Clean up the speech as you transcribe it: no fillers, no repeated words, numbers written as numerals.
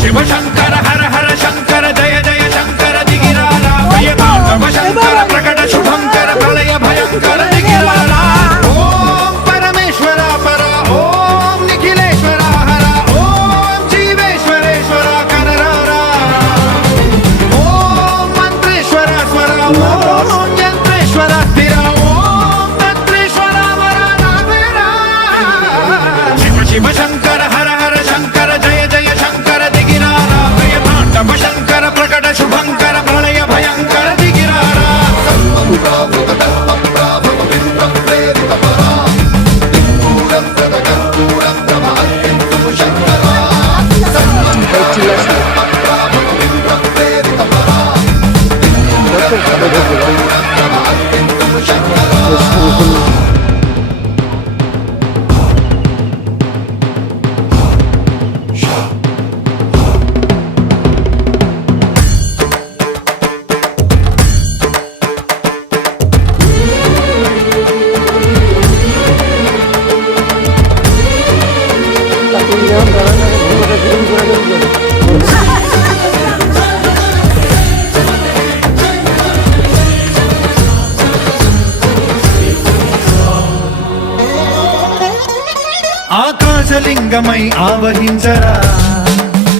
శివ శంకర హర హర శంకర జయ జయ శంకర దిగిరారా భయతాండవ శంకర ప్రకట శుభంకర ప్రళయ భయంకర దిగిరారా ఓం పరమేశ్వర పర ఓం నిఖిలేశ్వర హర ఓం జీవేశ్వరేశ్వర కనరారా ఓం మంత్రేశ్వర స్వర ఓం యంత్రేశ్వర స్థిర ఓం తంత్రేశ్వర వర నావేరా శివ శివ శంకర హర హర శంకర జయ జయ శంకర దిగిరారా భయతాండవ శంకర ప్రకట శుభంకర ప్రళయ భయంకర దిగిరారా ఆకాశలింగమై ఆవహించరా